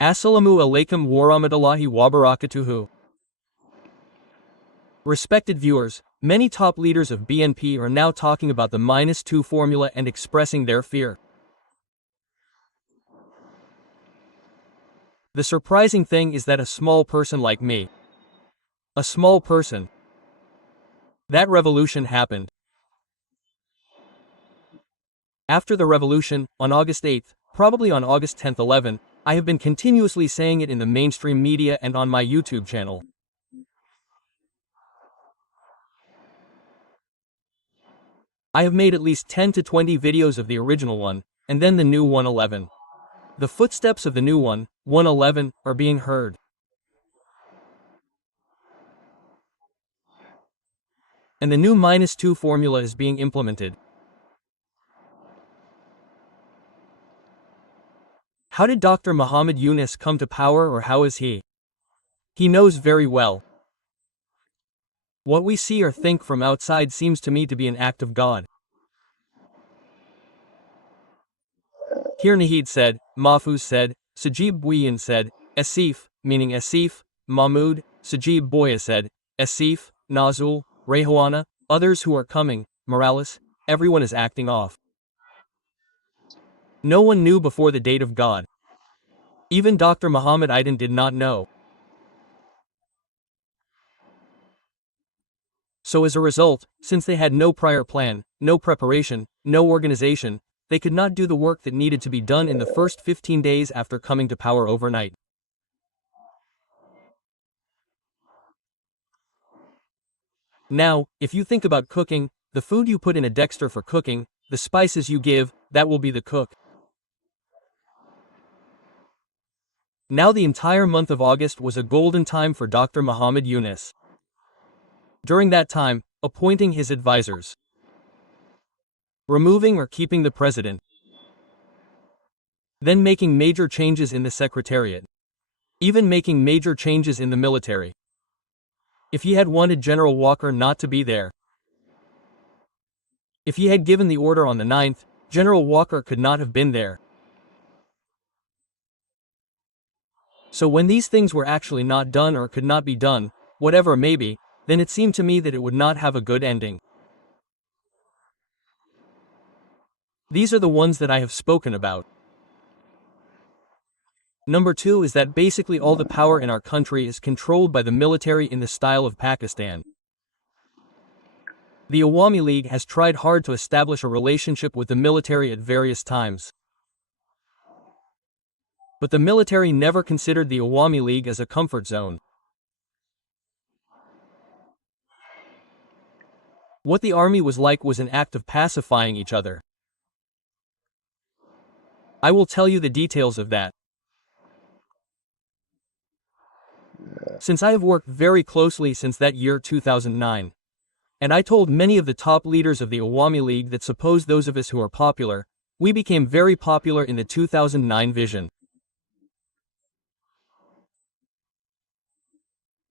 Assalamu alaikum warahmatullahi wabarakatuhu. Respected viewers, many top leaders of BNP are now talking about the -2 formula and expressing their fear. The surprising thing is that a small person like me, a small person, that revolution happened. After the revolution, on August 8th, probably on August 10th 11, I have been continuously saying it in the mainstream media and on my YouTube channel. I have made at least 10 to 20 videos of the original one, and then the new 111. The footsteps of the new 111, are being heard. And the new -2 formula is being implemented. How did Dr. Muhammad Yunus come to power, or how is he? He knows very well. What we see or think from outside seems to me to be an act of God. Here Nahid said, Mahfouz said, Sajib Bouyan said, Asif, meaning Asif, Mahmoud, Sajib Boya said, Asif, Nazul, Rayhawana, others who are coming, Morales, everyone is acting off. No one knew before the date of God. Even Dr. Muhammad Aydin did not know. So as a result, since they had no prior plan, no preparation, no organization, they could not do the work that needed to be done in the first 15 days after coming to power overnight. Now, if you think about cooking, the food you put in a Dexter for cooking, the spices you give, that will be the cook. Now the entire month of August was a golden time for Dr. Muhammad Yunus. During that time, appointing his advisors, removing or keeping the president, then making major changes in the secretariat, even making major changes in the military. If he had wanted General Walker not to be there, if he had given the order on the 9th, General Walker could not have been there. So when these things were actually not done or could not be done, whatever it may be, then it seemed to me that it would not have a good ending. These are the ones that I have spoken about. Number 2 is that basically all the power in our country is controlled by the military in the style of Pakistan. The Awami League has tried hard to establish a relationship with the military at various times. But the military never considered the Awami League as a comfort zone. What the army was like was an act of pacifying each other. I will tell you the details of that. Since I have worked very closely since that year 2009, and I told many of the top leaders of the Awami League that suppose those of us who are popular, we became very popular in the 2009 vision.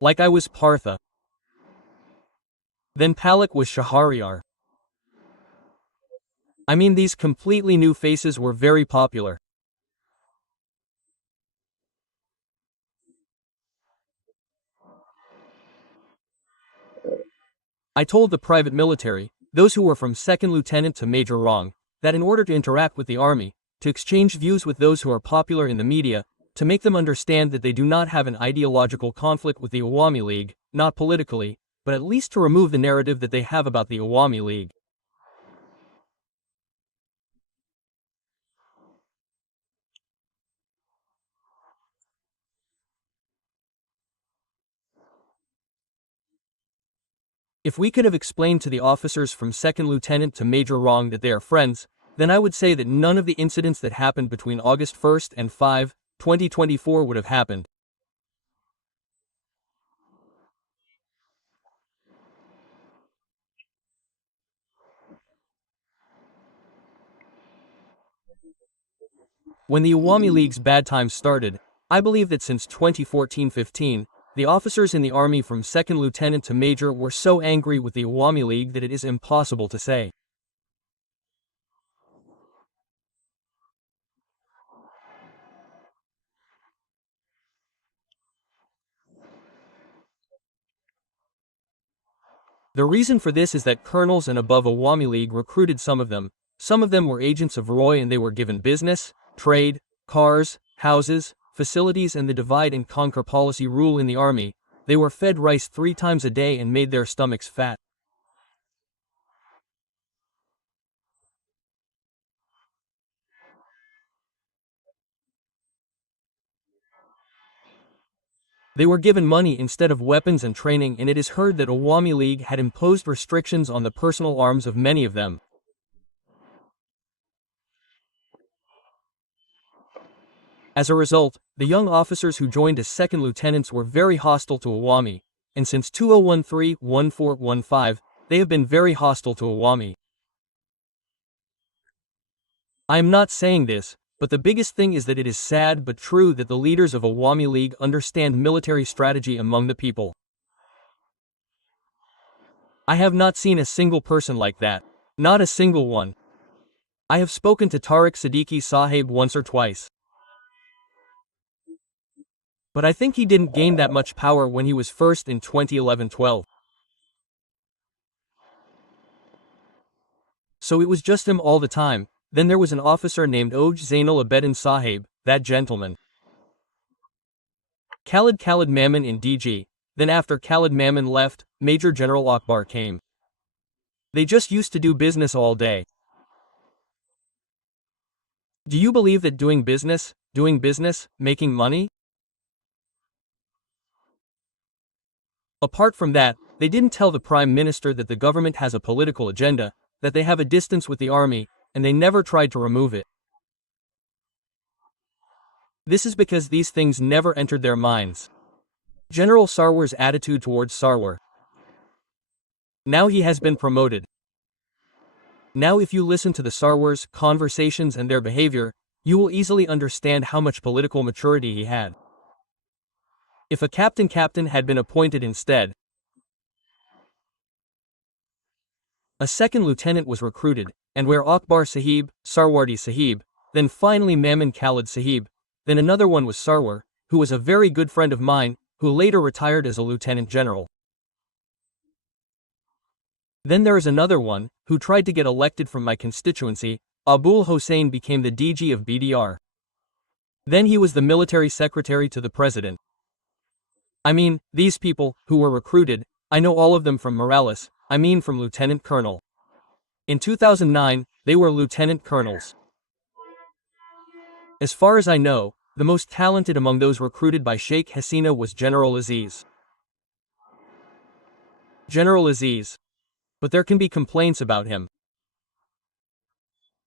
Like I was Partha. Then Palak was Shahryar. I mean, these completely new faces were very popular. I told the private military, those who were from second lieutenant to major rang, that in order to interact with the army, to exchange views with those who are popular in the media, to make them understand that they do not have an ideological conflict with the Awami League, not politically, but at least to remove the narrative that they have about the Awami League. If we could have explained to the officers from second lieutenant to major rang that they are friends, then I would say that none of the incidents that happened between August 1st and 5, 2024 would have happened. When the Awami League's bad times started, I believe that since 2014-15, the officers in the army from second lieutenant to major were so angry with the Awami League that it is impossible to say. The reason for this is that colonels and above Awami League recruited some of them. Some of them were agents of Roy and they were given business, trade, cars, houses, facilities and the divide and conquer policy rule in the army. They were fed rice 3 times a day and made their stomachs fat. They were given money instead of weapons and training, and it is heard that Awami League had imposed restrictions on the personal arms of many of them. As a result, the young officers who joined as second lieutenants were very hostile to Awami, and since 2013-1415, they have been very hostile to Awami. I am not saying this, but the biggest thing is that it is sad but true that the leaders of Awami League understand military strategy among the people. I have not seen a single person like that. Not a single one. I have spoken to Tariq Siddiqui Sahib once or twice. But I think he didn't gain that much power when he was first in 2011-12. So it was just him all the time. Then there was an officer named Oj Zainul Abedin Sahib, that gentleman. Khalid Mammon in DG. Then after Khalid Mammon left, Major General Akbar came. They just used to do business all day. Do you believe that doing business, making money? Apart from that, they didn't tell the Prime Minister that the government has a political agenda, that they have a distance with the army, and they never tried to remove it. This is because these things never entered their minds. General Sarwar's attitude towards Sarwar. Now he has been promoted. Now if you listen to the Sarwars' conversations and their behavior, you will easily understand how much political maturity he had. If a captain had been appointed instead, a second lieutenant was recruited, and where Akbar Sahib, Sarwardi Sahib, then finally Mammon Khalid Sahib, then another one was Sarwar, who was a very good friend of mine, who later retired as a lieutenant general. Then there is another one, who tried to get elected from my constituency. Abul Hossein became the DG of BDR. Then he was the military secretary to the president. I mean, these people, who were recruited, I know all of them from Morales, from lieutenant colonel. In 2009, they were lieutenant colonels. As far as I know, the most talented among those recruited by Sheikh Hasina was General Aziz. General Aziz. But there can be complaints about him.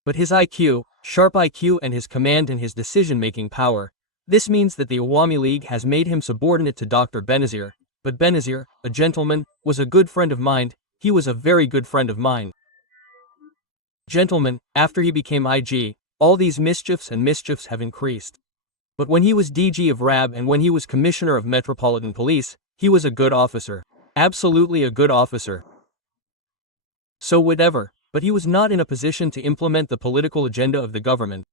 But his IQ, sharp IQ and his command and his decision-making power, this means that the Awami League has made him subordinate to Dr. Benazir, but Benazir, a gentleman, was a good friend of mine. He was a very good friend of mine. Gentlemen, after he became IG, all these mischiefs have increased. But when he was DG of RAB and when he was Commissioner of Metropolitan Police, he was a good officer. Absolutely a good officer. So whatever, but he was not in a position to implement the political agenda of the government.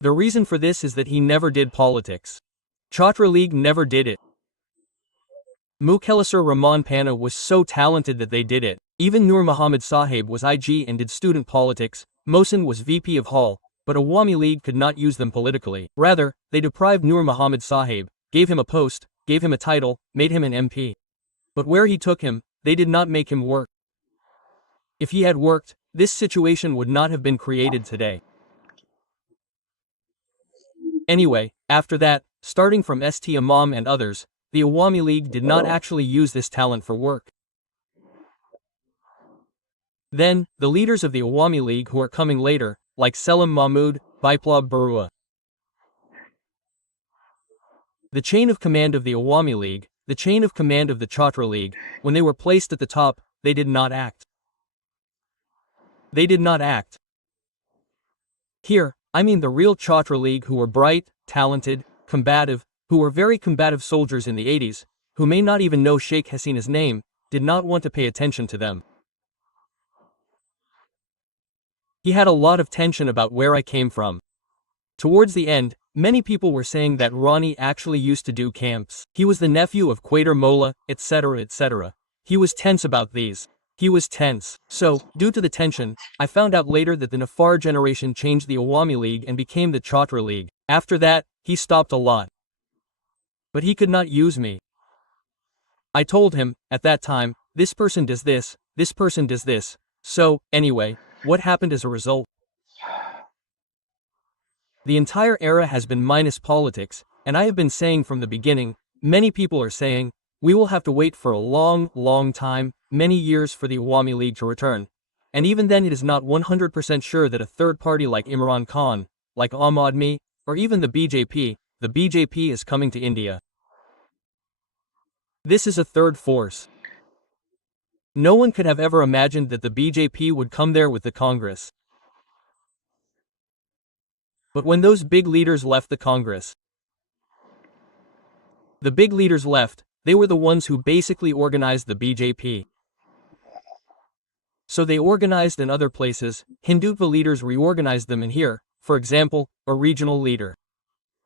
The reason for this is that he never did politics. Chhatra League never did it. Mukhelasar Rahman Panna was so talented that they did it. Even Nur Muhammad Sahib was IG and did student politics. Mohsin was VP of Hall, but Awami League could not use them politically. Rather, they deprived Nur Muhammad Sahib, gave him a post, gave him a title, made him an MP. But where he took him, they did not make him work. If he had worked, this situation would not have been created today. Anyway, after that, starting from St. Imam and others, the Awami League did not actually use this talent for work. Then, the leaders of the Awami League who are coming later, like Selim Mahmood, Biplab Barua. The chain of command of the Awami League, the chain of command of the Chhatra League, when they were placed at the top, they did not act. They did not act. Here, I mean the real Chhatra League who were bright, talented, combative, who were very combative soldiers in the 80s, who may not even know Sheikh Hasina's name, did not want to pay attention to them. He had a lot of tension about where I came from. Towards the end, many people were saying that Rony actually used to do camps. He was the nephew of Quater Mola, etc., etc. He was tense about these. He was tense. So, due to the tension, I found out later that the Nafar generation changed the Awami League and became the Chhatra League. After that, he stopped a lot. But he could not use me. I told him, at that time, this person does this person does this. So, anyway, what happened as a result? The entire era has been minus politics, and I have been saying from the beginning, many people are saying, we will have to wait for a long time, many years for the Awami League to return. And even then it is not 100% sure that a third party like Imran Khan, like Aam Aadmi, or even the BJP is coming to India. This is a third force. No one could have ever imagined that the BJP would come there with the Congress. But when those big leaders left the Congress, the big leaders left, they were the ones who basically organized the BJP. So they organized in other places, Hindutva leaders reorganized them in here, for example, a regional leader.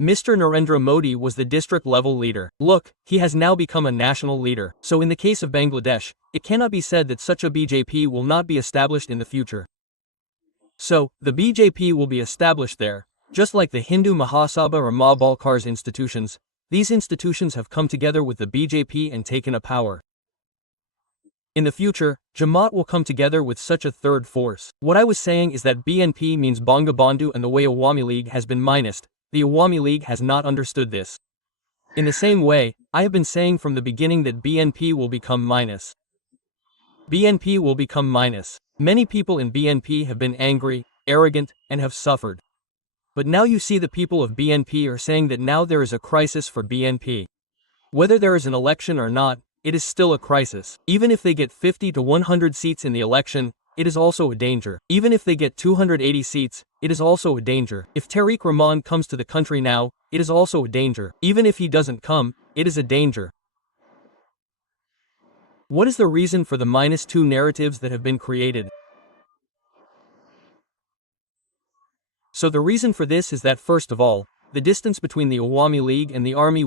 Mr. Narendra Modi was the district-level leader. Look, he has now become a national leader. So in the case of Bangladesh, it cannot be said that such a BJP will not be established in the future. So, the BJP will be established there, just like the Hindu Mahasabha or Ma Balkar's institutions. These institutions have come together with the BJP and taken a power. In the future, Jamaat will come together with such a third force. What I was saying is that BNP means Banga Bandhu, and the way Awami League has been minused, the Awami League has not understood this. In the same way, I have been saying from the beginning that BNP will become minus. BNP will become minus. Many people in BNP have been angry, arrogant, and have suffered. But now you see the people of BNP are saying that now there is a crisis for BNP. Whether there is an election or not, it is still a crisis. Even if they get 50 to 100 seats in the election, it is also a danger. Even if they get 280 seats, it is also a danger. If Tariq Rahman comes to the country now, it is also a danger. Even if he doesn't come, it is a danger. What is the reason for the -2 narratives that have been created? So the reason for this is that first of all, the distance between the Awami League and the army